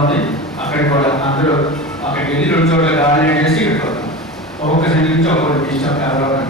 ఉంది. అక్కడికి కూడా అందరూ అక్కడికి వెళ్ళి 2 చోట్ల గార్డెన్ చేసి ఇక్కడికి వస్తాం. ఒక్కొక్క సెంటర్ నుంచి ఒక్కొక్కటి ఇష్టం కావాలి.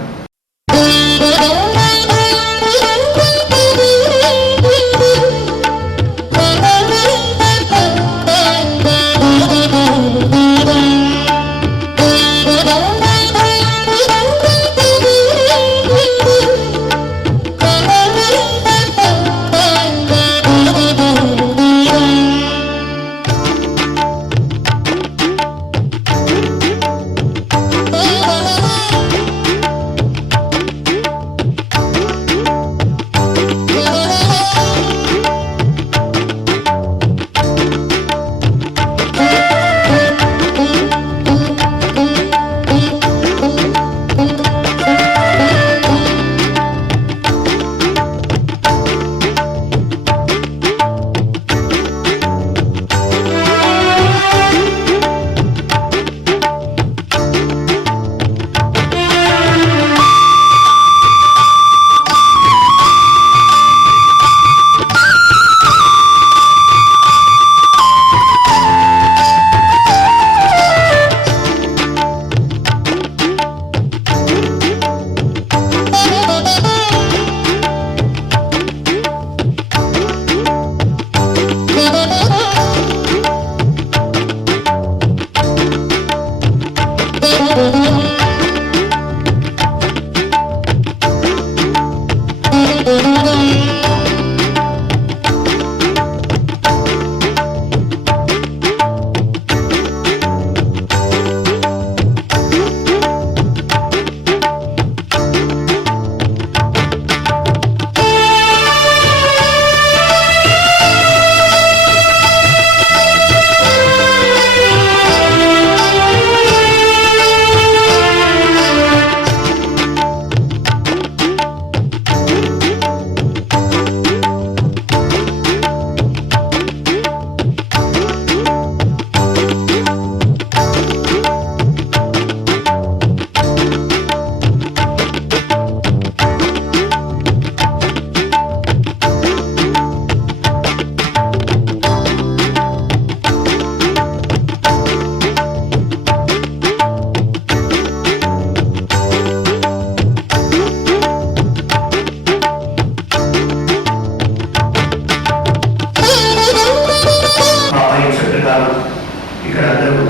ఇక్కడ అందరూ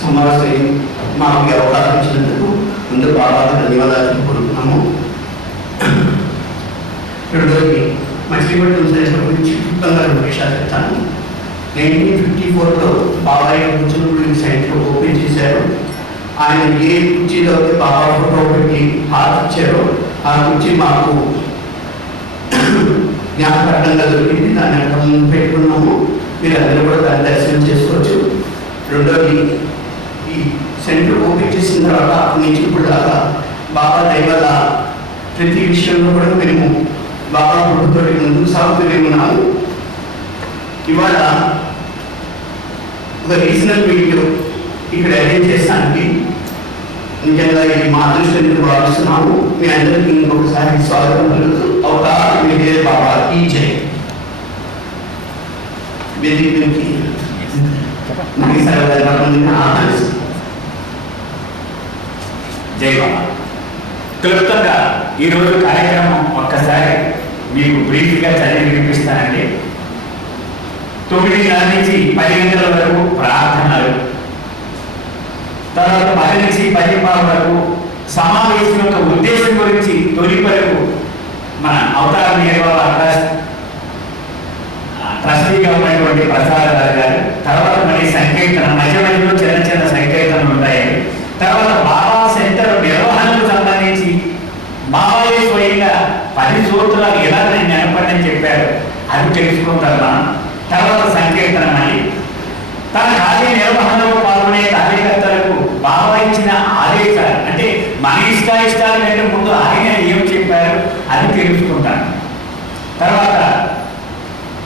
సమావేశం మాకు అవకాశం ఇచ్చినందుకు ముందు బాగా ధన్యవాదాలు చెప్పుకుంటున్నాము. రెండోది మచిలీపట్నం సైన్స్ గురించి క్లుప్తంగా 2 విషయాలు చెప్తాను. 1954లో బాబాయ్ కూర్చుని సైన్స్ ఓపెన్ చేశారు. ఆయన ఏ కుర్చీలో బాబా ఫోటో పెట్టి హాత్ ఇచ్చారో ఆ కుర్చీ మాకు జ్ఞాపకంగా దొరికింది. దాన్ని అక్కడ పెట్టుకున్నాము. మీరు అందరూ కూడా దాన్ని దర్శనం చేసుకోవచ్చు. రెండోది ఈ సెంటర్ ఓపెన్ చేసిన తర్వాత అప్పటి నుంచి ఇప్పుడు దాకా బాబా దైవాల ప్రతి విషయంలో కూడా మేము బాబా ఫోటోతో ముందుకు సాగుతూనే ఉన్నాము. ఇవాళ ఒక రీజనల్ వీడియో ఇక్కడ అరేంజ్ చేస్తానికి నిజంగా ఇది మా అదృష్టాన్ని భావిస్తున్నాము. మీ అందరికీ ఇంకొకసారి స్వాగతం పలుకుతూ అవకాశం మీదే బాబా ఈ జై వేదికకి జై బాబా. క్లుప్తంగా ఈరోజు కార్యక్రమం ఒక్కసారి మీకు బ్రీఫ్గా చదివి వినిపిస్తానండి. 9 నుంచి 10 గంటల వరకు ప్రార్థనలు, తర్వాత 10 నుంచి 10:15 వరకు సమావేశం యొక్క ఉద్దేశం గురించి తొలి వరకు మన అవతార నిర్వాహ ట్రస్టీగా ఉన్నటువంటి ప్రసాదరావు గారు, తర్వాత మళ్ళీ సంకీర్తన మధ్య మధ్యలో చిన్న చిన్న సంకీర్తనలు ఉంటాయి. తర్వాత బాబా సెంటర్ నిర్వహణకు సంబంధించి బాబాయే స్వయంగా 10 సూత్రాలు ఎలా నేను నెనపడని చెప్పారు, అది తెలుసుకుంటారు మనం. తర్వాత సంకీర్తన మళ్ళీ తన కార్య నిర్వహణలో పాల్గొనే కార్యకర్తలకు బాబా ఇచ్చిన ఆదేశాలు, అంటే మన ఇష్టాల కంటే ముందు ఆయన ఏం చెప్పారు అది తెలుసుకుంటాను. తర్వాత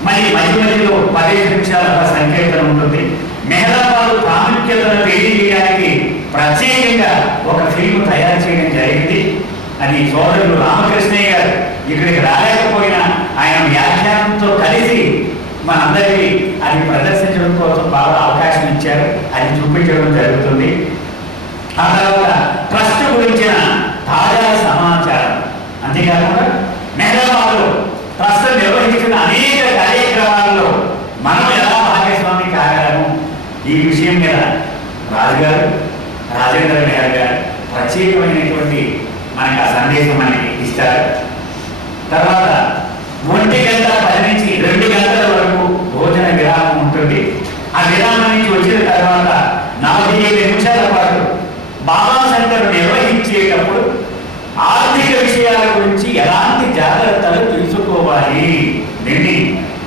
మళ్ళీ మధ్య మధ్యలో 15 నిమిషాల సంకీర్తన ఉంటుంది. మెహరాబాద్ ప్రాముఖ్యతను తెలియజేయడానికి ప్రత్యేకంగా ఒక ఫిల్మ్ తయారు చేయడం జరిగింది. అది సోదరుడు రామకృష్ణయ్య గారు ఇక్కడికి రాలేకపోయినా ఆయన వ్యాఖ్యానంతో కలిసి మనందరికీ అది ప్రదర్శించడం కోసం బాగా అవకాశం ఇచ్చారు, అది చూపించడం జరుగుతుంది. ఆ తర్వాత ట్రస్ట్ గురించిన తాజా సమాచారం, అంతేకాకుండా మెహరాబాద్లో ట్రస్ట్ నిర్వహించిన అనేక కార్యక్రమాల్లో మనం ఎలా భాగస్వామి కాగలము, ఈ విషయం మీద రాజుగారు రాజేంద్ర మెహర్ గారు ప్రత్యేకమైనటువంటి మనకు ఆ సందేశం మనకి ఇస్తారు. తర్వాత 1:10 నుంచి 2 గంటల వరకు భోజన విరామం ఉంటుంది. ఆ విరామం నుంచి వచ్చిన తర్వాత 45 నిమిషాల పాటు బాబా సెంటర్ నిర్వహించేటప్పుడు ఆర్థిక విషయాల గురించి ఎలాంటి జాగ్రత్తలు తీసుకోవాలి దీన్ని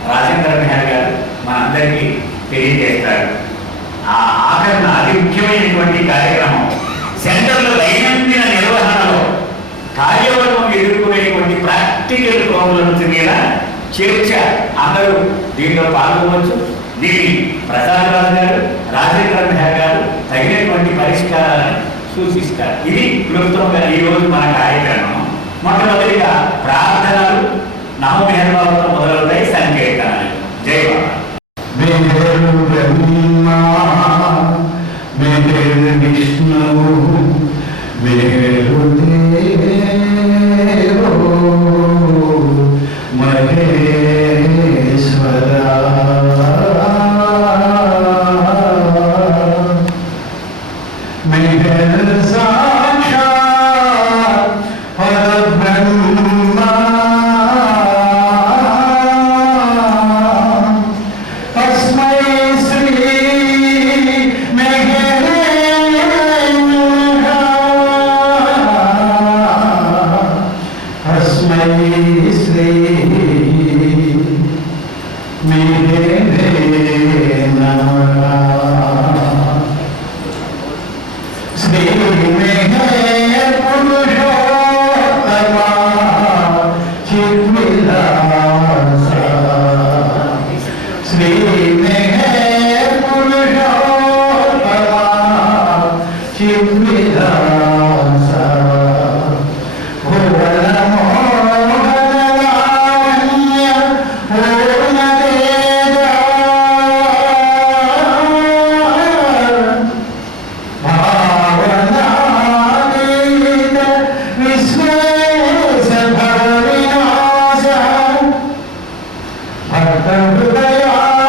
రాజేంద్ర మెహర్ గారు మనందరికీ తెలియజేస్తారు. ఆ ఆఖరణ అతి ముఖ్యమైనటువంటి కార్యక్రమం సెంటర్ల దైనందిన నిర్వహణలో కార్యవర్గం ఎదుర్కొనేటువంటి ప్రాక్టికల్ ప్రాబ్లమ్స్ మీద చర్చ. అందరూ దీంట్లో పాల్గొనవచ్చు. దీన్ని ప్రసాద్ రాజు గారు రాజేంద్ర మెహర్ గారు తగినటువంటి పరిష్కారాలను సూచిస్తారు. ఇది క్లుప్తంగా ఈరోజు మన కార్యక్రమం. మొట్టమొదటిగా ప్రార్థనలు నమో మెహర్ బాబాతో మొదలవుతాయి, సంకీర్తనలు. జై బాబా. మేరు బ్రహ్మా మేరు విష్ణు మేరు దేవో మహేశ్వర మేరు సాక్షాత్ పరబ్రహ్మ హృదయాగం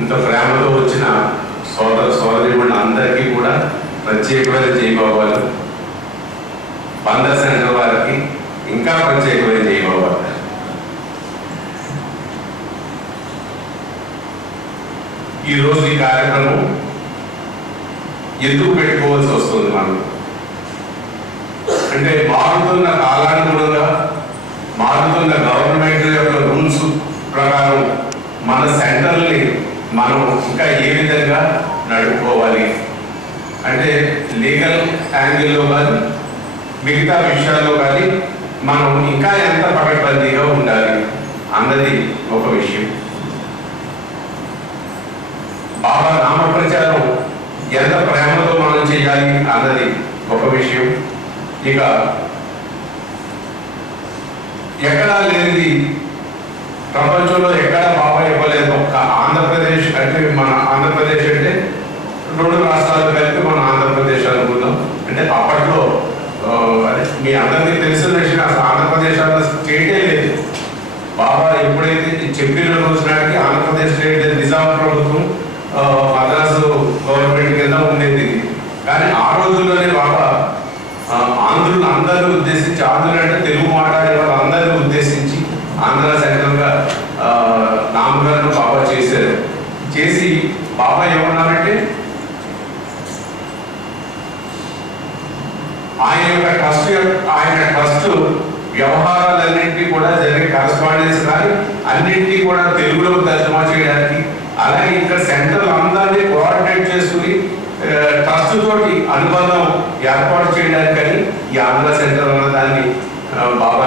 ఇంత ప్రేమతో వచ్చిన సోదరిమణులు అందరికీ కూడా ప్రత్యేకమైన జయబాబాలు. బందర్ సెంటర్ వారికి ఇంకా ప్రత్యేకమైన జయబాబాలు. ఈరోజు ఈ కార్యక్రమం ఎందుకు పెట్టుకోవాల్సి వస్తుంది మనం అంటే, మారుతున్న కాలానుగుణంగా మారుతున్న గవర్నమెంట్ యొక్క రూల్స్ ప్రకారం మన సెంటర్ని మనం ఇంకా ఏ విధంగా నడుపుకోవాలి అంటే, లీగల్ యాంగిల్లో కానీ మిగతా విషయాల్లో కానీ మనం ఇంకా ఎంత పకడ్బందీగా ఉండాలి అన్నది ఒక విషయం. బాబా నామ ప్రచారం ఎంత ప్రేమతో మనం చేయాలి అన్నది ఒక విషయం. ఇక ఎక్కడా లేనిది ప్రపంచంలో ఎక్కడ బాబా ఇవ్వలేదు. ఒక్క ఆంధ్రప్రదేశ్ అంటే, మన ఆంధ్రప్రదేశ్ అంటే 2 రాష్ట్రాలు కలిపి మన ఆంధ్రప్రదేశ్ అనుకుందాం. అంటే అప్పట్లో అదే మీ అందరికీ తెలిసిన విషయం, అసలు ఆంధ్రప్రదేశ్ అన్న స్టేటే లేదు. బాబా ఎప్పుడైతే చెప్పిన రోజు నాటికి ఆంధ్రప్రదేశ్ స్టేట్ నిజాం ప్రభుత్వం మద్రాసు గవర్నమెంట్ కింద ఉండేది. కానీ ఆ రోజుల్లోనే బాబా ఆంధ్రులు అందరూ ఉద్దేశించి, ఆంధ్రులు అంటే తెలుగు మాట్లాడే వాళ్ళందరినీ ఉద్దేశించి ఆంధ్ర సెంట్రల్గా నామకరణం బాబా చేశారు. చేసి బాబా ఏమన్నారంటే, ఆయన ట్రస్ట్ వ్యవహారాలన్నింటినీ కూడా జరిగే కరస్పాండెన్స్ కానీ అన్నింటినీ కూడా తెలుగులో తర్జుమా చేయడానికి, అలాగే ఇక్కడ సెంట్రల్ అందరినీ కోఆర్డినేట్ చేసుకుని ట్రస్ట్ తోటి అనుబంధం ఏర్పాటు చేయడానికని ఈ ఆంధ్ర సెంటర్ అన్న దాన్ని బాబా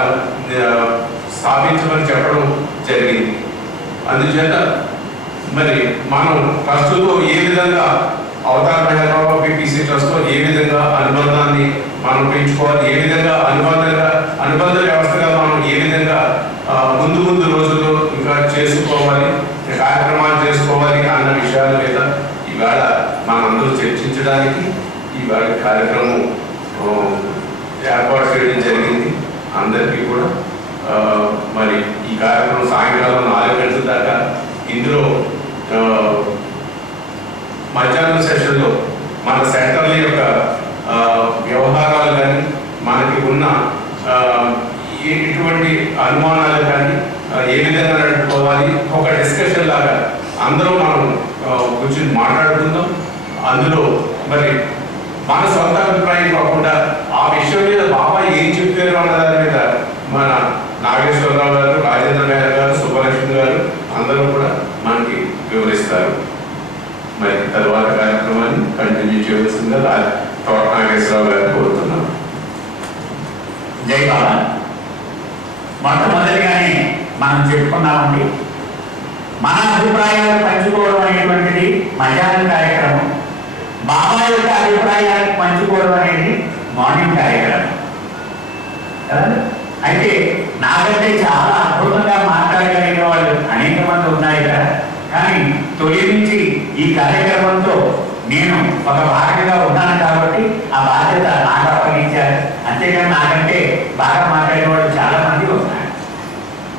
స్థాపించమని చెప్పడం జరిగింది. అందుచేత మరి మనం ట్రస్టుతో ఏ విధంగా అవతార్ మెహర్ బాబా పీపీసీ ట్రస్ట్తో ఏ విధంగా అనుబంధాన్ని మనం పెంచుకోవాలి, ఏ విధంగా అనుబంధ వ్యవస్థగా మనం ఏ విధంగా ముందు రోజుల్లో ఇంకా చేసుకోవాలి, కార్యక్రమాలు చేసుకోవాలి అన్న విషయాల మీద ఇవాళ మనందరూ చర్చించడానికి ఇవాళ కార్యక్రమం ఏర్పాటు చేయడం జరిగింది. అందరికీ కూడా మరి ఈ కార్యక్రమం సాయంకాలం 4 గంటల దాకా ఇందులో మధ్యాహ్నం సెషన్లో మన సెంటర్ల యొక్క వ్యవహారాలు కానీ మనకి ఉన్న ఎటువంటి అనుమానాలు కానీ ఏ విధంగా నడుపుకోవాలి ఒక డిస్కషన్ లాగా అందరూ మనం కూర్చొని మాట్లాడుకుందాం. అందులో మరి మన సొంత అభిప్రాయం కాకుండా ఆ విషయం మీద బాబా ఏం చెప్పారు అన్న దాని మీద మన నాగేశ్వరరావు గారు, రాజేంద్ర మేర గారు, సుబ్బలక్ష్మి గారు అందరూ కూడా మనకి వివరిస్తారు. మరి తర్వాత కార్యక్రమాన్ని కంటిన్యూ చేయవలసిందిగా తోట నాగేశ్వరరావు గారిని కోరుతున్నాను. జై బాబా. మొట్టమొదటిగానే మనం చెప్పుకున్నామండి, మన అభిప్రాయాలు పంచుకోవడం అనేటువంటిది మధ్యాహ్నం కార్యక్రమం, బాబా యొక్క అభిప్రాయాలు పంచుకోవడం అనేది మార్నింగ్ కార్యక్రమం కదా. అయితే నాకంటే చాలా అద్భుతంగా మాట్లాడగలిగిన వాళ్ళు అనేక మంది ఉన్నాయి కదా. కానీ తొలి నుంచి ఈ కార్యక్రమంతో నేను ఒక భాగంగా ఉన్నాను కాబట్టి ఆ బాధ్యత నాకు అప్పగించారు. అంతేకాని నాకంటే బాగా మాట్లాడే వాళ్ళు చాలా మంది ఉన్నారు.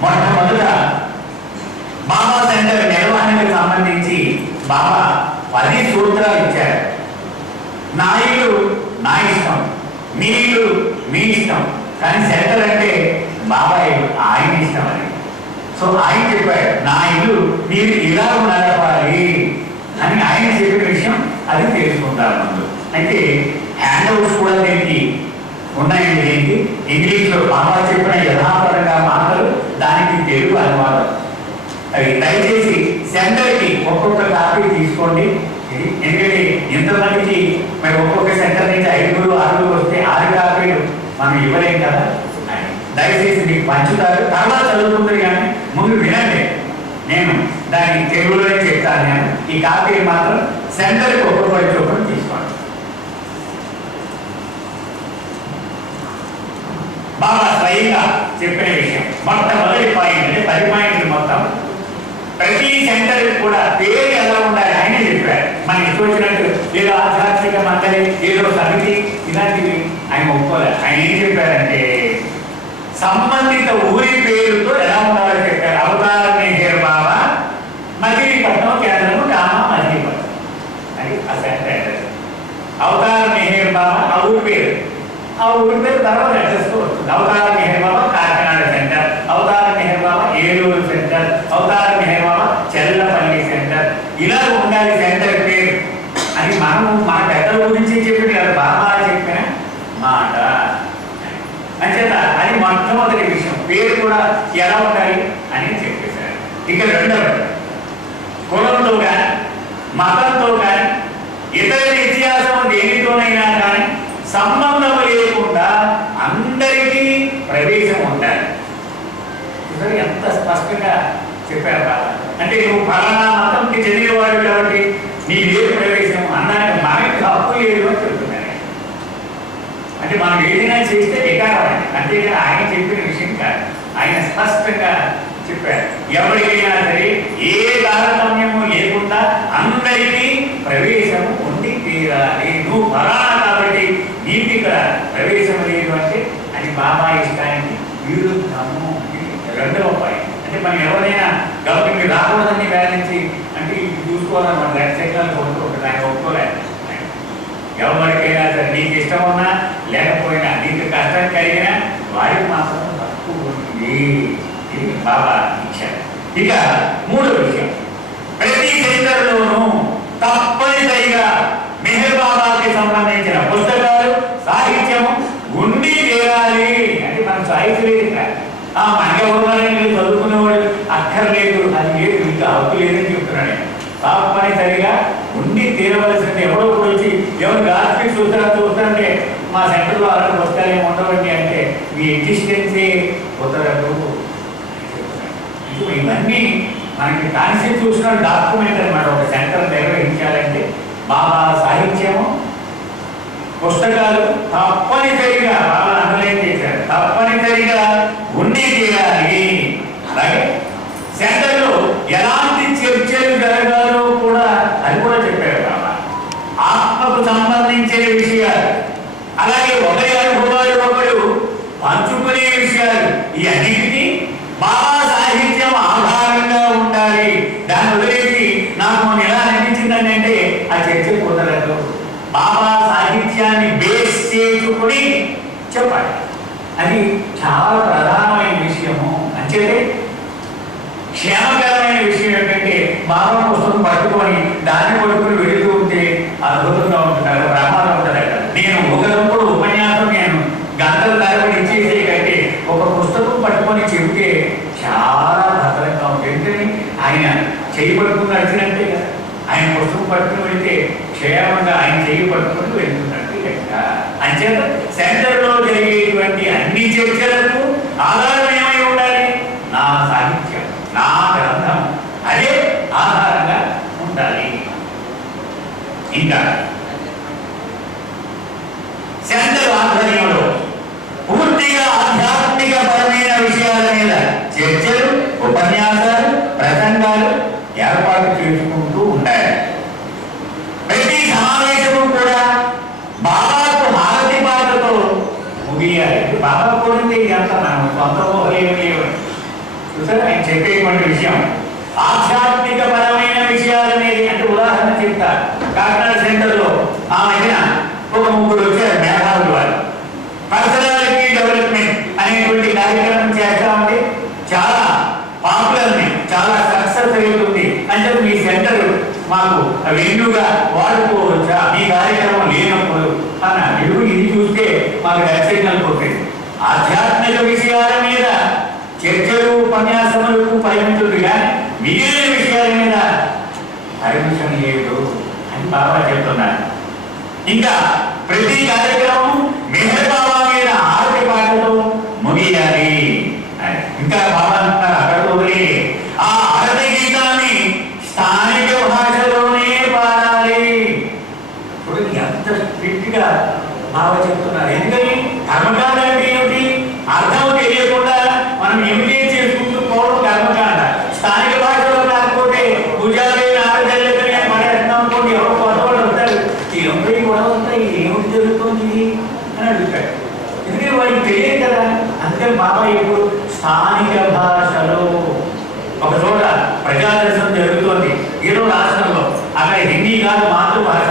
మొట్టమొదట బాబా సెంటర్ నిర్వహణకు సంబంధించి బాబా 10 సూత్రాలు ఇచ్చారు. నా ఇల్లు నా ఇష్టం, మీ ఇల్లు మీ ఇష్టం, కానీ సెంటర్ అంటే బాబాయ్ ఆయన ఇష్టం అని. సో ఆయన చెప్పాడు, నా ఇల్లు మీరు ఇలా నడపాలి అని ఆయన చెప్పిన విషయం అది తెలుసుకుంటారు ముందు. అయితే హ్యాండ్ అవుట్స్ కూడా దీనికి ఉన్నాయండి. ఏంటి ఇంగ్లీష్లో బాబా చెప్పిన యథాపరంగా మాటలు, దానికి తెలుగు అనువాదం. అవి దయచేసి సెంటర్కి ఒక్కొక్క కాపీ తీసుకోండి. ఎందుకంటే ఎంతమందికి మరి ఒక్కొక్క సెంటర్ నుంచి 5, 6 వస్తే 6 కాపీలు మనం ఇవ్వలేం కదా. దయచేసి మీకు పంచుతారు, తర్వాత చదువుకుంటారు. కానీ ముందు వినండి, నేను దాన్ని తెలుగులోనే చెప్తాను. నేను ఈ కాపీ మాత్రం సెంటర్కి ఒక్కొక్కటి చొప్పున తీసుకోండి. బాబా స్వయంగా చెప్పిన విషయం మొట్టమొదటి పాయింట్ అంటే 10 పాయింట్లు మొత్తం. ప్రతి సెంటర్ కూడా పేరు ఎలా ఉండాలి ఆయనే చెప్పారు. మన ఇష్టం వచ్చినట్టు ఏదో ఆధ్యాత్మిక మండలి, ఏదో సమితి ఇలాంటివి ఆయన ఒప్పుకోలేదు. ఆయన ఏం చెప్పారంటే సంబంధిత ఊరి పేరుతో ఎలా ఉండాలో చెప్పారు. అవతార్ మెహర్ బాబా మచిలీపట్నం కేంద్రం సెంటర్. అవతార మెహర్ బాబా ఆ ఊరి పేరు, తర్వాత అడ్రస్ వస్తుంది. అవతార మెహర్ బాబా కాకినాడ సెంటర్, అవతార మెహర్ బాబా ఏలూరు సెంటర్, అవతార మెహర్ బాబా చెల్లపల్లి సెంటర్. ఇలా ఉండాలి సెంటర్ పేరు అని మనము మన పెద్దల గురించి చెప్పింది కదా, బాబా చెప్పిన మాట అంచేత అది మొట్టమొదటి విషయం. పేరు కూడా ఎలా ఉండాలి అని చెప్పేశారు. ఇక రెండవది, కులంతో కానీ మతంతో కానీ ఇతర ఇతిహాసం దేనితోనైనా కానీ సంబంధం లేకుండా అందరికీ ప్రవేశం ఉండాలి. ఎంత స్పష్టంగా చెప్పారు బాబా. అంటే నువ్వు ఫలానా మతంకి చెందినవాడు కాబట్టి నీ లేదు ప్రవేశం అన్నానికి మనకి హక్కు లేదు అని చెప్తున్నారు. అంటే మనం ఏదైనా చేస్తే వికారం, అంతేగాని ఆయన చెప్పిన విషయం కాదు. ఆయన స్పష్టంగా చెప్పారు, ఎవరికైనా సరే ఏ తారతమ్యము లేకుండా అందరికీ ప్రవేశము ఉండి తీరాలి. నువ్వు ఫలానా కాబట్టి నీకు ఇక్కడ ప్రవేశం లేదు అంటే అది బాబా ఇష్టానికి విరుద్ధము. రెండవ పాయింట్. అంటే మనం ఎవరైనా గవర్నమెంట్ రాకూడదని వ్యాధించి అంటే ఇది చూసుకోవాలని మన లక్షలు కొడుతూ ఉంటుంది. ఆయన ఒప్పుకోలేదు. ఎవరికైనా సరే నీకు ఇష్టం ఉన్నా లేకపోయినా, నీకు కష్టం కలిగినా వారికి మాత్రం తక్కువ ఉంటుంది. ఇది బాబా ఇచ్చారు. ఇక మూడో విషయం, ప్రతి సెంటర్లోనూ తప్పనిసరిగా మెహర్ బాబాకి సంబంధించిన పుస్తకాలు, సాహిత్యము ఉండి తీరాలి. అంటే మనం సాహిత్యం లేదు కాదు, మనకి ఎవరు చదువుకునేవాడు అక్కర్లేదు, అది లేదు, ఇంకా హక్కు లేదని చెప్తున్నాడు. తప్పనిసరిగా ఉండి తీరవలసింది. ఎవరో కూడా వచ్చి ఎవరు గార్ఫీ చూస్తారంటే మా సెంటర్లో అలాంటి పుస్తకాలు ఏమి ఉండవండి అంటే మీ ఎగ్జిస్టెన్సే కుదరదు. ఇవన్నీ మనకి కాన్స్టిట్యూషనల్ డాక్యుమెంట్ అన్నమాట. ఒక సెంటర్ నిర్వహించాలంటే బాబా సాహిత్యము, పుస్తకాలు తప్పనిసరిగా బాగా అండర్లైన్ చేశారు, తప్పనిసరిగా ఉండి తీరాలి. అలాగే సెంటర్లో ఎలాంటి చర్చలు జరగాలో కూడా అది కూడా చెప్పారు బాబా. ఆత్మకు సంబంధించిన విషయాలు, అలాగే ఒకరి అనుభవాలు ఒకరు పంచుకునే విషయాలు, ఈ అన్నిటినీ బాబా సాహిత్యం ఆధారంగా ఉండాలి. దాన్ని వదిలేసి నాకు ఎలా అనిపించిందని అంటే ఆ చర్చ కుదరదు. బాబా సాహిత్యాన్ని బేస్ చేసుకుని చెప్పాలి. అది చాలా ప్రధానమైన విషయము. అంచేతే క్షేమకరమైన విషయం ఏంటంటే బాబా పుస్తకం పట్టుకొని దాన్ని పట్టుకుని వెళుతూ ఉంటే అద్భుతంగా ఉంటున్నారు, ప్రమాదం ఉంటుంది అక్కడ. నేను ఒకప్పుడు ఉపన్యాసం నేను గంటల తరబడి ఇచ్చేసే కంటే ఒక పుస్తకం పట్టుకొని చెబితే చాలా భద్రంగా ఉంటుంది. ఎందుకని ఆయన చేయి పట్టుకుని నడిచినట్టే కదా. ఆయన పుస్తకం పట్టుకుని వెళితే క్షేమంగా ఆయన చేయి పట్టుకుని వెళ్తున్నట్టు లెక్క. అంచేత సెంటర్లో జరిగేటువంటి అన్ని చర్చలకు ఆధారం ఏమై ఉండాలి? నా సాహిత్యం, నా గ్రంథం, అదే ఆధారంగా ఉండాలి. ఇంకా సెంటర్ ఆధ్వర్యంలో పూర్తిగా ఆధ్యాత్మిక పరమైన విషయాల మీద చర్చలు, ఉపన్యాసాలు, ప్రసంగాలు ఏర్పాటు చేసుకుంటూ ఉండాలి. ప్రతి సమావేశము కూడా బాబాకు హారతి పాటతో ముగియాలి. బాబా కోరింది అంత మనం సొంత ఊహలేమి చూసారు. ఆయన చెప్పేటువంటి విషయం ఆధ్యాత్మిక పరమైన విషయాలనేది. అంటే ఉదాహరణ చెప్తా, కాకినాడ సెంటర్లో ఆ మధ్యన ఒక ముగ్గురు వచ్చారు మేధావులు. వారు పర్సనాలిటీ డెవలప్మెంట్ అనేటువంటి కార్యక్రమం చేస్తా ఉంటే చాలా పాపులర్, చాలా సక్సెస్ అవుతుంది. అంటే మీ సెంటర్ మాకు వెన్నుగా వాడుకోవచ్చా, మీ కార్యక్రమం లేనప్పుడు అన్న ఇరుగు ఇది చూస్తే మాకు రక్షణలు కొట్టేది. ఆధ్యాత్మిక విషయాల మీద చర్చలు, ఉపన్యాసములకు పరిమితులు కానీ మిగిలిన విషయాల మీద పర్మిషన్ లేదు అని బాబా చెప్తున్నారు. ఇంకా ప్రతి కార్యక్రమం మెహర్ బాబా మీద ఆరతి పాటతో ముగియాలి. ఇంకా బాబా అంటున్నారు అక్కడితో ఆ ఆరతి గీతాన్ని స్థానిక భాషలోనే పాడాలి. ఇప్పుడు ఎంత స్ట్రిక్ట్ గా బాబా చెప్తున్నారు. ఎందుకని కర్మకాండ అంటే ఏమిటి అర్థం తెలియకుండా మనం ఇమిటేట్ చేసుకుంటూ పోవడం కర్మకాండ. స్థానిక భాషలో కాకపోతే పూజారి ఆరాధనని పడేస్తున్నాం అనుకోండి, ఎవరో కొత్త వాళ్ళు వస్తారు, ఏమిటి కూడా వస్తాయి, ఏమిటి జరుగుతుంది అని అడుగుతాడు. ఎందుకంటే వాడికి తెలియదు కదా. అందుకని బాబా ఇప్పుడు స్థానిక భాషలో ఒక చోట ప్రజాదర్శనం జరుగుతోంది ఏదో రాష్ట్రంలో, అక్కడ హిందీ కాదు మాతృభాష,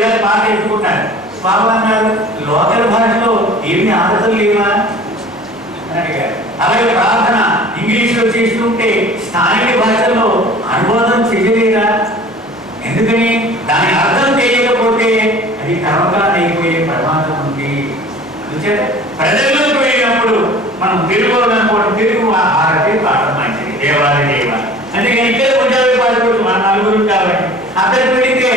ఇలా పాట ఎత్తుకుంటారు. బాబా అన్నారు, లోకల్ భాషలో ఏమి ఆదతలు లేవా అని అడిగారు. అలాగే ప్రార్థన ఇంగ్లీష్లో చేస్తుంటే స్థానిక భాషలో అనువాదం చేయలేదా? ఎందుకని? దాని అర్థం చేయకపోతే అది కర్మకాండ అయిపోయే ప్రమాదం ఉంది. అందుచేత ప్రజల్లోకి వెళ్ళినప్పుడు మనం తెలుగు అనుకోవడం, తెలుగు ఆహారతే పాఠం మంచిది, దేవాలయ దేవ. అందుకని ఇక్కడ కొంచెం పాడుకోవచ్చు, మన నలుగురు కాబట్టి. అక్కడికి వెళితే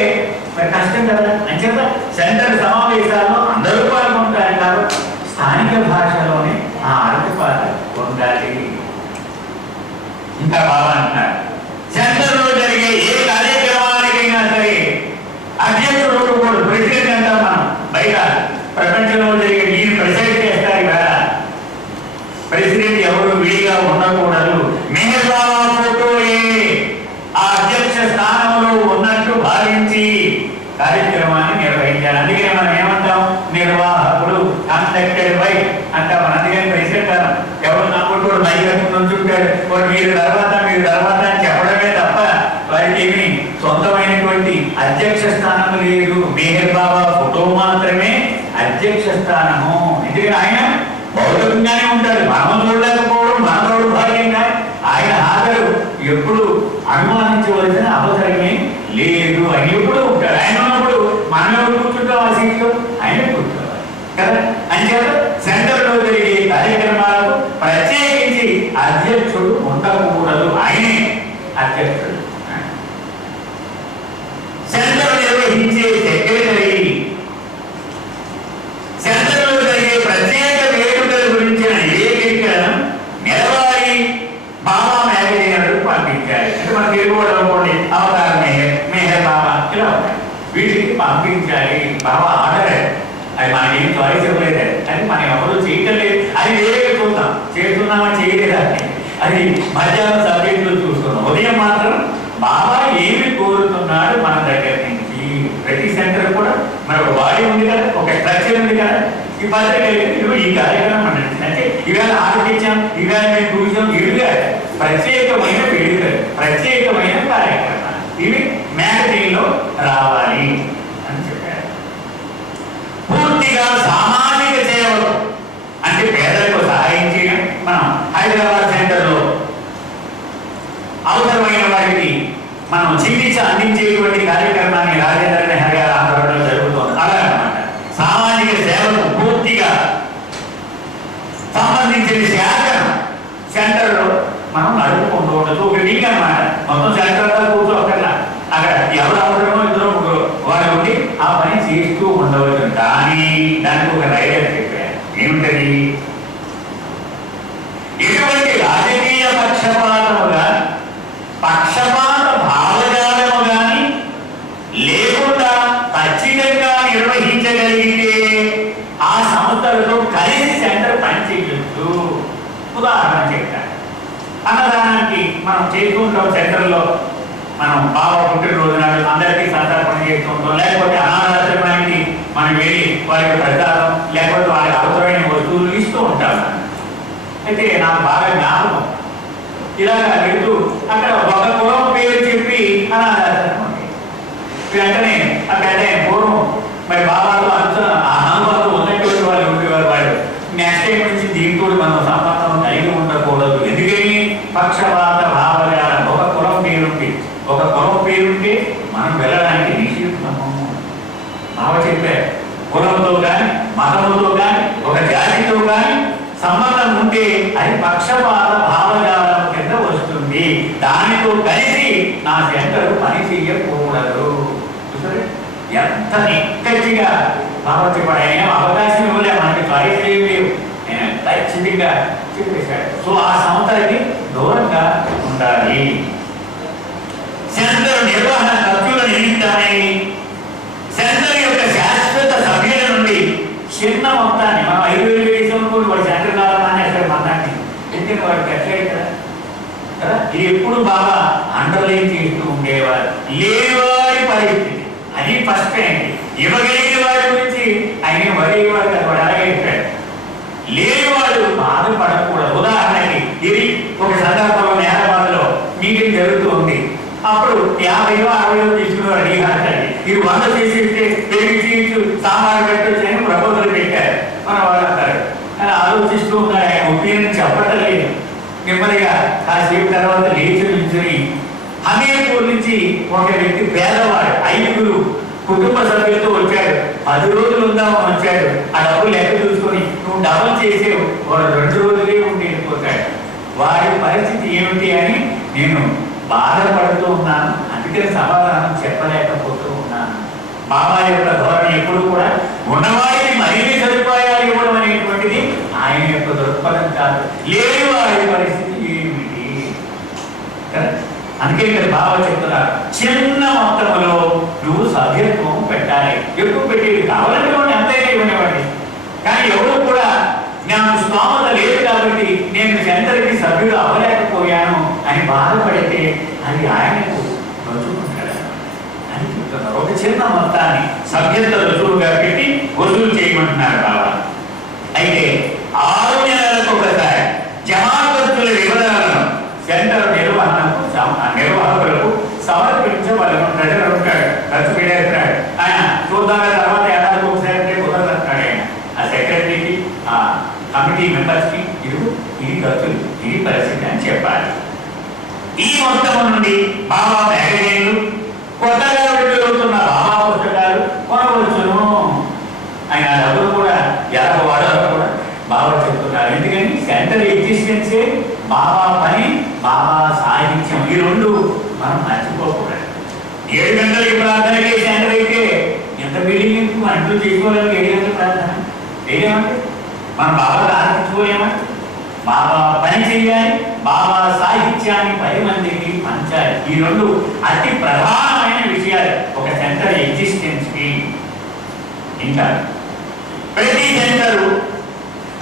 మరి కష్టం కదా. అంచేత సెంటర్ సమావేశాల్లో అందరూ పాల్గొంటారు కాబట్టి స్థానిక భాషలోనే ఆ ఆరతిపాట ఉండాలి. ఇంకా బాబా అంటున్నారు, సెంటర్లో జరిగే ఏ కార్యక్రమానికైనా సరే అధ్యక్షుడు కూడా ప్రెసిడెంట్ అంటాం మనం. బయట ప్రపంచంలో జరిగే మీరు ప్రెసిడెంట్ చేస్తారు. ఇవాళ ప్రెసిడెంట్ ఎవరు విడిగా ఉండకూడదు. మెహర్ బాబా ఫోటో ఆ అధ్యక్ష స్థానంలో ఉన్నట్టు భావించి కార్యక్రమాన్ని నిర్వహించాలి. అందుకని మనం ఏమంటాం, నిర్వాహకుడు, కండక్టెడ్ బై అంటాం. అందుకని ప్రెసిడెంట్ ఎవరు నమ్ముకుంటూ మైకి నుంచుంటాడు, మీరు తర్వాత అని చెప్పడమే తప్ప వారికి ఏమి సొంతమైనటువంటి అధ్యక్ష స్థానం లేదు. మెహర్ బాబా ఫోటో మాత్రమే అధ్యక్ష స్థానము. ఎందుకంటే ఆయన భౌతికంగానే ఉంటాడు, మనం చూడలేకపోవడం మన దౌర్భాగ్యంగా. ఆయన హాజరు ఎప్పుడు అనుమానించవలసిన అవసరమే లేదు. ఆయన ఎప్పుడు ఉంటాడు. ఆయన ఉన్నప్పుడు మనం ఎవరు కూర్చుంటాం ఆ సీట్లో, ఆయన కూర్చోవాలి కదా. అంచేత సెంటర్లో జరిగే కార్యక్రమాలకు ప్రత్యేకించి అధ్యక్షుడు ఉండకూడదు, ఆయనే అధ్యక్షుడు. సెంటర్ నిర్వహించే సెక్రటరీ సెంటర్లో జరిగే ప్రత్యేక వేడుకల గురించిన ఏకీకరణం నెలవారీ బాబా మ్యాగజైన్ పంపించాలి. అంటే మన తెలుగు అనుకోండి, అవతార మెహర్ బాబా ఇలా ఉన్నాయి, వీటికి పంపించాలి. బాబా ఆర్డర్, అది మనకేం చాయిస్ ఇవ్వలేదు, అది మనం ఎవరు చేయటం లేదు. అది వేరే చూద్దాం, చేస్తున్నామా చేయలేదా అది మధ్యాహ్నం సబ్జెక్టులో చూస్తున్నాం. ఉదయం మాత్రం బాబా ఏమి కోరుతున్నాడు మన దగ్గర నుంచి. ప్రతి సెంటర్ కూడా మనకు బాడీ ఉంది కదా, ఒక స్ట్రక్చర్ ఉంది కదా. ఈ పత్రిక ఈ కార్యక్రమం అంటే ఇవాళ ఆలోచించాం, ఇవాళ మేము చూసాం, ఇవిగా ప్రత్యేకమైన వేడుకలు, ప్రత్యేకమైన కార్యక్రమాలు ఇవి మ్యాగజైన్లో రావాలి అని చెప్పారు. పూర్తిగా సామాజిక సేవలు అంటే పేదలకు సహాయం చేయడం. మనం హైదరాబాద్ సెంటర్లో అవసరమైన వారికి మనం చికిత్స అందించేటువంటి కార్యక్రమాన్ని రాజేంద్ర నెహ్రూ గారి ఆధ్వర్యంలో జరుగుతుంది. అలా అన్నమాట సామాజిక సేవకు పూర్తిగా సంబంధించిన శాఖను సెంటర్లో మనం నడుపుకుంటూ ఉండదు. ఒక వీక్ అన్నమాట, మొత్తం సెంటర్ కూర్చో అక్కడ ఎవరు అవసరమో ఇద్దరు ముగ్గురు వారు ఉండి ఆ పని చేస్తూ ఉండవచ్చు. దానికి ఒక రైడర్ చెప్పారు, ఏమిటది? ఎటువంటి రాజకీయ పక్షపాతముగా పక్షపాత భావజాలము కానీ లేకుండా ఖచ్చితంగా నిర్వహించగలిగితే ఆ సంస్థలతో కలిసి సెంటర్ పనిచేయచ్చు. ఉదాహరణ చెప్తాను, అన్నదానానికి మనం చేసుకుంటాం. సెంటర్లో మనం బాబా పుట్టినరోజు నాడు అందరికీ సంతర్పణ చేస్తుంటాం. లేకపోతే అనాథాశ్రమానికి మనం వెళ్ళి వారికి ప్రసాదం లేకపోతే వారికి అవసరమైన వస్తువులు ఇస్తూ ఉంటాం. అయితే నాకు బాగా జ్ఞాపకం, ఇలాగా వెళ్తూ అక్కడ ఒక కులం పేరు చెప్పి అనాథాశ్రమం వెంటనే అక్కడ పూర్వం మరి బాబాతో అనుభవాలు ఉన్నటువంటి వాళ్ళు ఉండేవారు. వాళ్ళు నెక్స్ట్ టైం నుంచి దీంతో మనం సంబంధం కలిగి ఉండకూడదు. ఎందుకని? పక్షపాత భావజాలం. ఒక కులం పేరుంటే మనం వెళ్ళడానికి నిషేధము. బాబా చెప్పారు, కులంతో కానీ మతముతో కానీ ఒక జాతితో కానీ సంబంధం ఉంటే అది పక్షపాత భావజాలం కింద వస్తుంది. దానితో కలిసి నా సెంటర్ పని చేయకూడదు. ఎంత నిక్కచ్చిగా బాబా చెప్పాడు. ఆయన అవకాశం ఇవ్వలే, మనకి చాయిస్ ఏం లేవు, నేను ఖచ్చితంగా చెప్పేశాడు. సో ఆ సంస్థలకి దూరంగా ఉండాలి. సెంటర్ నిర్వహణ ఖర్చుల నిమిత్తమై సెంటర్ యొక్క శాశ్వత సభ్యుల నుండి చిన్న మొత్తాన్ని మనం 5,000 వేసినప్పుడు వాడి సెంటర్ కావాలని అక్కడ మొత్తాన్ని ఎందుకంటే వాడికి ఎట్లా కదా. ఇది ఎప్పుడు బాగా అండర్లైన్ చేస్తూ ఉండేవారు. లేనివారి పరిస్థితి అది ఫస్ట్ అయింది. ఇవ్వగలిగిన వారి గురించి ఆయన వరేవాడు కదా, వాడు అలాగే చెప్పాడు. లేనివాడు బాధపడకూడదు. ఉదాహరణకి ఇది ఒక సందర్భంలో హైదరాబాద్లో మీటింగ్ జరుగుతూ ఉంది. అప్పుడు 50 60 తీసుకున్నారు ఈ హాస్టల్ని. ఇది 100 చేసేస్తే పెరిగి చీచు సామాన్లు పెట్టొచ్చు అని ప్రపోజల్ పెట్టారు మన వాళ్ళు అంటారు. అని ఆలోచిస్తూ ఉన్నారు. ఆయన ఒపీనియన్ చెప్పటం లేదు. నెమ్మదిగా కాసేపు తర్వాత లేచి నిల్చుని హమీర్పూర్ నుంచి ఒక వ్యక్తి పేదవాడు 5 కుటుంబ సభ్యులతో వచ్చాడు. 10 రోజులు ఉందామని వచ్చాడు. ఆ డబ్బులు లెక్క చూసుకొని నువ్వు డబల్ చేసేవు, వాడు 2 రోజులే ఉండి వెళ్ళిపోతాడు. వాడి పరిస్థితి ఏమిటి అని నేను బాధపడుతూ ఉన్నాను. అందుకని సమాధానం చెప్పలేకపోతూ ఉన్నాను. బాబా యొక్క ధోరణి ఎప్పుడు కూడా ఉన్నవాడికి మరిన్ని సదుపాయాలు ఇవ్వడం అనేటువంటిది ఆయన యొక్క దృక్పథం కాదు. లేదు వాడి పరిస్థితి ఏమిటి. అందుకే ఇక్కడ బాబా చెప్తున్నారు, చిన్న మొత్తంలో నువ్వు సభ్యత్వం పెట్టాలి. ఎక్కువ పెట్టేది కావాలంటే వాడిని ఎంతైనా ఇవ్వనివ్వండి. కానీ ఎవరు కూడా నాకు స్తోమత లేదు కాబట్టి నేను సెంటర్కి సభ్యుడు అవ్వలేకపోయాను అని బాధపడితే అది ఆయనకు రుజువుకుంటాడు అని చెప్తున్నారు. ఒక చిన్న మొత్తాన్ని సభ్యత్వ రుజువుగా పెట్టి వసూలు చేయమంటున్నారు బాబా. అయితే 6 నెలలకు ఒకసారి జమాఖర్చుల వివరాలను సెంటర్ నిర్వాహకులకు సమర్పించవలను. ట్రెజరర్ ఉంటాడు, ఖర్చు పెట్టేస్తాడు. ఆయన చూద్దాం తర్వాత ఏడాదికి ఒకసారి అంటే కుదరదంటాడు ఆయన. ఆ సెక్రటరీకి ఆ కమిటీ మెంబర్స్కి ఇది ఖర్చులు, ఇది పరిస్థితి అని చెప్పాలి. ఈ మొత్తం నుండి బాబా మ్యాగజైన్లు, కొత్తగా విడుదలవుతున్న బాబా పుస్తకాలు కొనవచ్చును. ఆయన డబ్బులు కూడా ఎలా వాడాలో కూడా బాబా చెప్తున్నారు. ఎందుకంటే సెంటర్ ఎగ్జిస్టెన్సే బాబా పని, బాబా సాహిత్యం. ఈ 2 మనం మర్చిపోకూడదు. 7 గంటలకి ప్రార్థనకి సెంటర్ అయితే ఎంత బిల్డింగ్ అంటూ చేసుకోవాలని 7 గంటల ప్రార్థన ఏమంటే మనం బాబా ఆరాధించుకోలేమా? బాబా పని చేయాలి, బాబా సాహిత్యాన్ని 10 మందికి పంచాలి. ఈ 2 అతి ప్రధానమైన విషయాలు ఒక సెంటర్ ఎగ్జిస్టెన్స్ కి. ఇంకా ప్రతి సెంటరు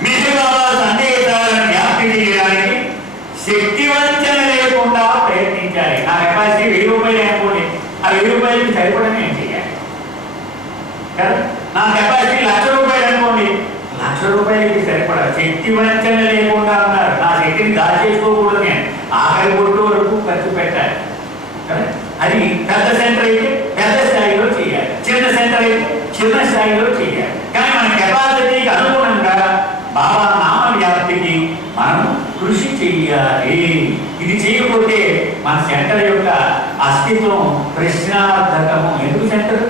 మిషన్ బాబా సందేశాలను వ్యాప్తి చేయడానికి శక్తివంచన లేకుండా ప్రయత్నించాలి. నా కెపాసిటీ 1000 రూపాయలు అనుకోండి, ఆ 1000 రూపాయలకి సరిపడం ఏం చేయాలి కదా. నా కెపాసిటీ 1,00,000 రూపాయలు అనుకోండి, 1,00,000 రూపాయలకి సరిపడా శక్తి వంచన లేకుండా ఉన్నారు. నా శక్తిని దాచేసుకోకూడదు. నేను ఆఖరి కొట్టు వరకు ఖర్చు పెట్టాలి కదా. అది పెద్ద సెంటర్ అయితే పెద్ద స్థాయిలో చేయాలి, చిన్న సెంటర్ అయితే చిన్న స్థాయిలో చేయాలి. కానీ మన కెపాసిటీకి అనుగుణంగా బాబా నామ వ్యాప్తికి మనం కృషి చెయ్యాలి. ఇది చేయకపోతే మన సెంటర్ యొక్క అస్తిత్వం ప్రశ్నార్థకము. ఎందుకు సెంటర్?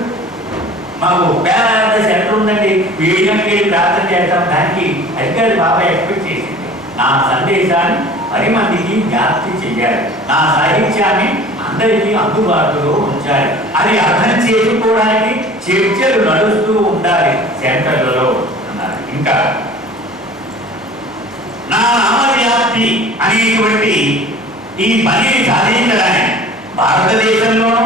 మాకు పేద సెంటర్ ఉందండి, 7 గంటలకి ప్రార్థన చేస్తాం, దానికి అధికారి బాబా ఎక్స్పెక్ట్ చేసింది నా సందేశాన్ని 10 మందికి వ్యాప్తి చెయ్యాలి, నా సాహిత్యాన్ని అందరికీ అందుబాటులో ఉంచాలి. అది అర్థం చేసుకోవడానికి చర్చలు నడుస్తూ ఉండాలి సెంటర్లలో అన్నారు. ఇంకా నా నామవ్యాప్తి అనేటువంటి ఈ పనిని సాధించడానికి భారతదేశంలోనూ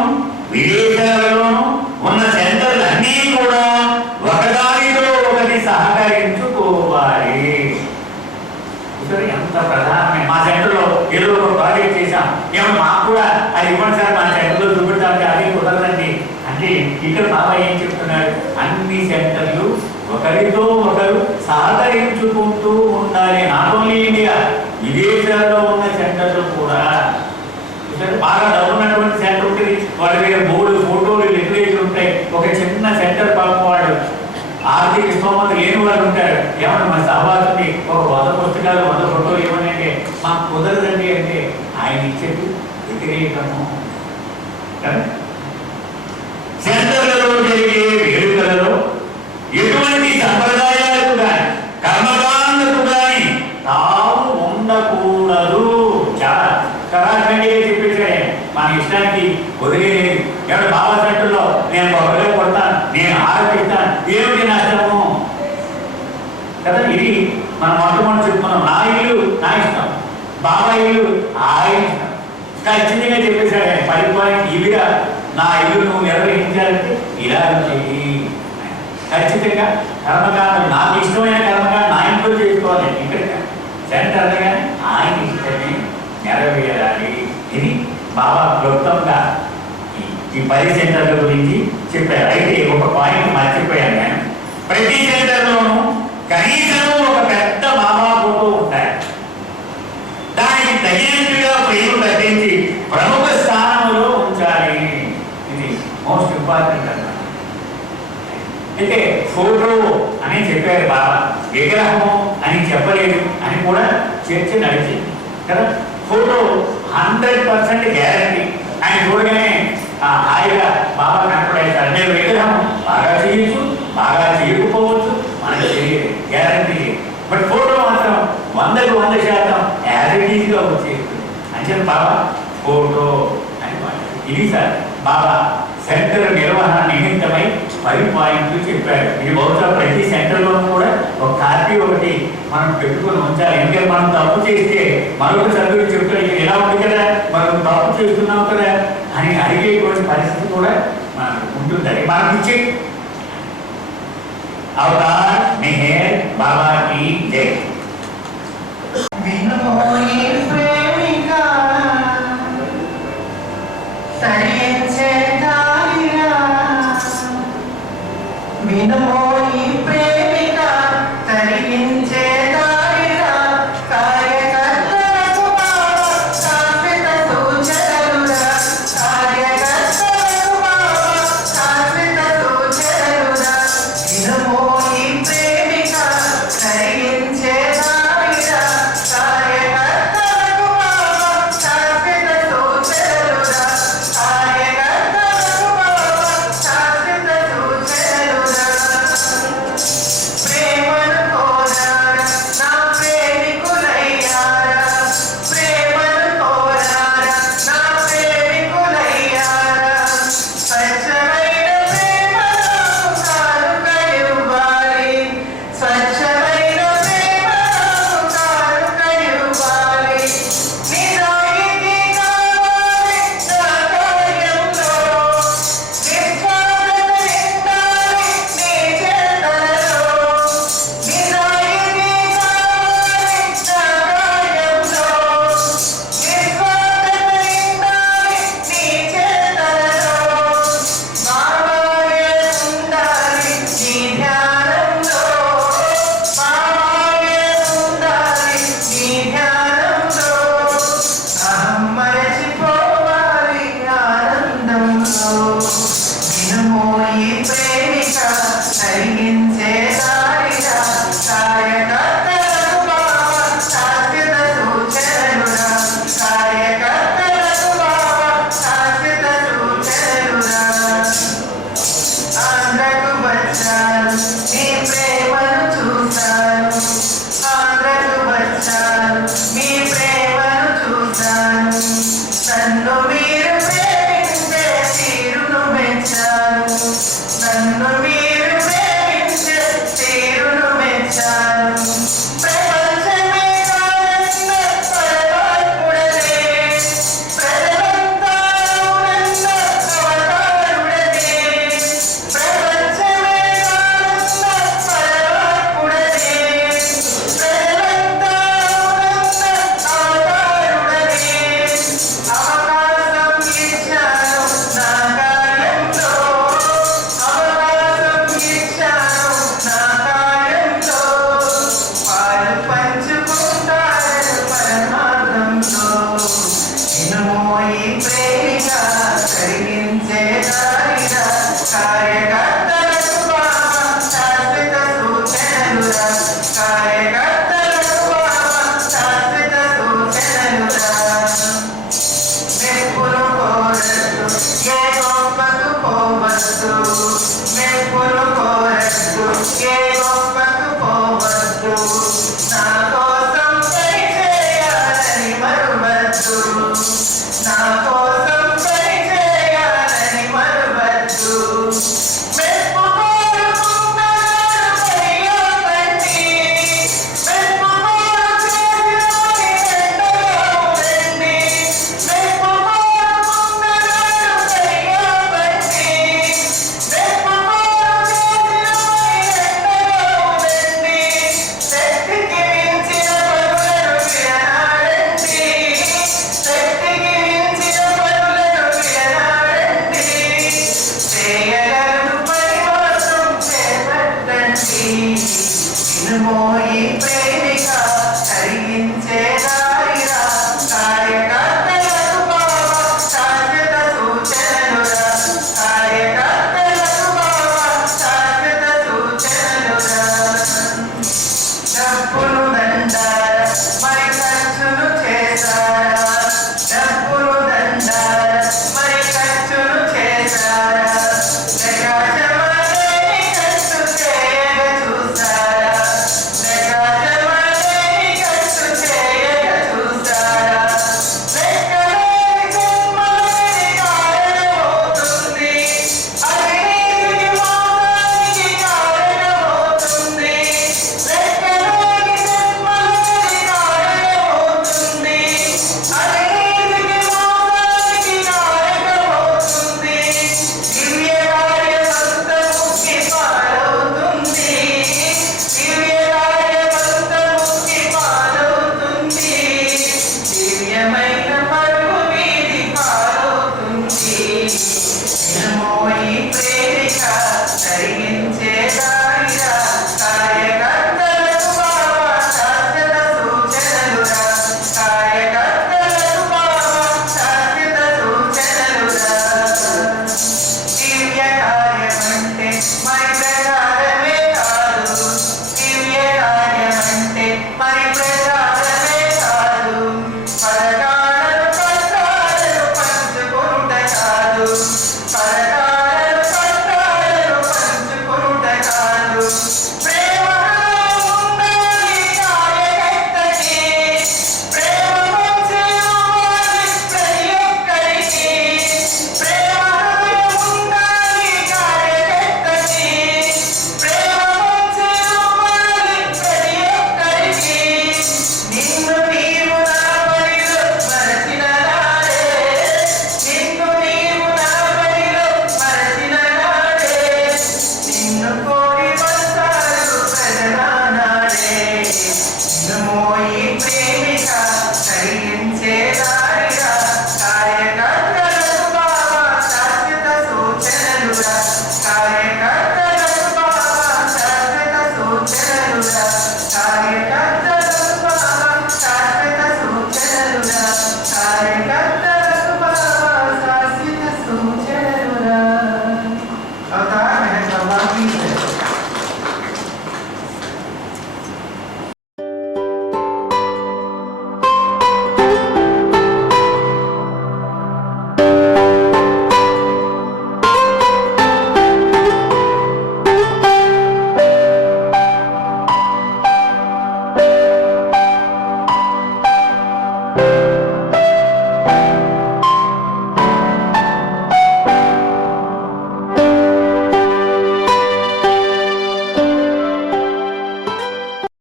విదేశాలలోనూ ఉన్న సెంటర్లు అన్నీ కూడా ఒకదానితో ఒకటి సహకరించుకోవాలి. ఎంత ప్రధానమైన మా సెంటర్లో ఏదో ఒక ప్రాజెక్ట్ చేశాం, ఏమో మాకు కూడా అది ఇవ్వండి సార్, మా సెంటర్లో చూపెడతామంటే అదే కుదరదండి అంటే ఇక్కడ బాబా ఏం చెప్తున్నాడు? అన్ని సెంటర్లు ఒకరితో ఒకరు సహకరించుకుంటూ ఉండాలి. నాట్ ఓన్లీ ఇండియా, విదేశాల్లో ఉన్న సెంటర్లు కూడా. బాగా డబ్బున్నటువంటి సెంటర్ ఉంటుంది, వాళ్ళ మీద బోర్డు ఫోటోలు లిటరేచర్ ఉంటాయి. ఒక చిన్న సెంటర్ పాపం వాడు ఆర్థిక స్తోమత లేని వాళ్ళు ఉంటారు. ఏమన్నా మా సహవాసుని ఒక 100 పుస్తకాలు 100 ఫోటోలు ఇవ్వని అంటే మాకు కుదరదండి అంటే ఆయన ఇచ్చేది వ్యతిరేకము. సెంటర్లలో జరిగే వేడుకలలో ఎటువంటి సంప్రదాయాలకు కానీ కర్మకాండకు కానీ తాము ఉండకూడదు. చాలా కరాఖండిగా చెప్పేసాడే, మన ఇష్టానికి వదిలేదు. ఎవరు బాబా సెంటర్లో నేను కొబ్బరిగా కొడతాను, నేను ఆరోపిస్తాను, ఏమిటి నష్టము కదా. ఇది మనం మొట్టమొదటి చెప్పుకున్నాం, నా ఇల్లు నా ఇష్టం, బాబా ఇల్లు ఆయన ఇష్టం. ఖచ్చితంగా చెప్పేశాడు ఆయన 10 పాయింట్ ఇవిగా నా ఇల్లు నువ్వు నిర్వహించాలంటే ఇలా చెయ్యి. ఖచ్చితంగా కర్మకాండం నాకు ఇష్టమైన కర్మకాండం నా ఇంట్లో చేసుకోవాలి. ఇక్కడ సెంటర్ అనగానే ఆయన ఇష్టమే నెరవేరాలి. ఇది బాబా క్లుప్తంగా ఈ 10 సెంటర్ల గురించి చెప్పారు. అయితే ఒక పాయింట్ మర్చిపోయాను నేను. ప్రతి సెంటర్లోనూ కనీసం ఒక పెద్ద బాబా ఫోటో ఉంటాయి. దానికి తగినట్టుగా ప్రేమ కట్టించి ప్రముఖ స్థానంలో మోస్ట్ ఇంపార్టెంట్ అన్నమాట. అయితే ఫోటో అని చెప్పారు బాబా, విగ్రహము అని చెప్పలేదు అని కూడా చర్చ నడిచింది కదా. Photo 100% guarantee. ఆయన చూడగానే హాయిగా బాబా కనపడేస్తారు. నేను విగ్రహం బాగా చేయొచ్చు, బాగా చేయకపోవచ్చు, మనకు తెలియదు, గ్యారంటీ. బట్ ఫోటో మాత్రం 100% యాజ్ ఇట్ ఈజ్గా వచ్చేస్తుంది అని చెప్పి బాబా ఫోటో అని మాట్లాడారు. ఇది సార్ బాబా సెంటర్ నిర్వహణ నిమిత్తమై 5 పాయింట్లు చెప్పారు. ఇది బహుశా ప్రతి సెంటర్లోనూ కూడా ఒక కాపీ ఒకటి మనం పెట్టుకొని ఉంచాలి. ఎందుకంటే మనం తప్పు చేస్తే మరొక సభ్యుడు చెప్తారు, ఇది ఎలా ఉంది కదా, మనం తప్పు చేస్తున్నాం కదా అని అడిగేటువంటి పరిస్థితి కూడా మనకు ఉంటుంది. మనకి ఇచ్చే అవతార్ మెహర్ బాబా की जय. వినోయి ప్రేమిక తరించే దారిరా, వినోయి ప్రేమిక తరించే దారిరా, కార్యకర్తలకు బాబా శాశ్వత సూచనలురా, కార్యకర్తలకు బాబా శాశ్వత సూచనలురా, వినోయి ప్రేమిక తరించే దారిరా, కార్యకర్తలకు బాబా శాశ్వత సూచనలురా, కార్యకర్తలకు బాబా శాశ్వత సూచనలురా. ప్రేమను కోరారా నా ప్రేమికులయ్యారా, ప్రేమను కోరారా నా ప్రేమికులయ్యారా, స్వచ్ఛమైన ప్రేమకు కానుకలివ్వాలి, స్వచ్ఛమైన ప్రేమకు కానుకలివ్వాలి, నిజాయితీ కావాలి నా కార్యంలో, నిస్వార్థత నిండాలి నీ చేతలలో, నిజాయితీ కావాలి నా కార్యంలో, నిస్వార్థత నిండాలి నీ చేతలలో, బాబాయే ఉండాలి నీ ధ్యానంలో, బాబాయే ఉండాలి నీ ధ్యానంలో, అహం మరచిపోవాలి ఆనందంలో, వినమోయి ప్రేమిక తరించే దారిరా, కార్యకర్తలకు బాబా శాశ్వత సూచనలురా, కార్యకర్తలకు బాబా శాశ్వత సూచనలురా. ఆంధ్రకు వచ్చాను నీ ప్రేమను చూశాను, ఆంధ్రకు వచ్చాను మీ ప్రేమను చూశాను, నన్ను మీరు ప్రేమించే తీరును మెచ్చాను, నన్ను మీరు ప్రేమించే తీరును మెచ్చాను, ప్రపంచమే కాదన్న పరమాత్ముడనే, ప్రజలంతా నన్న అవతారుడనే, ప్రపంచమే కాదన్న పరమాత్ముడనే, ప్రజలంతా నన్న అవతారుడనే, అవకాశం ఇచ్చాను నా కార్యంలో, అవకాశం ఇచ్చాను నా కార్యంలో, వారు పంచుకుంటారు పరమార్థంలో, వినమోయి ప్రేమిక కలిగి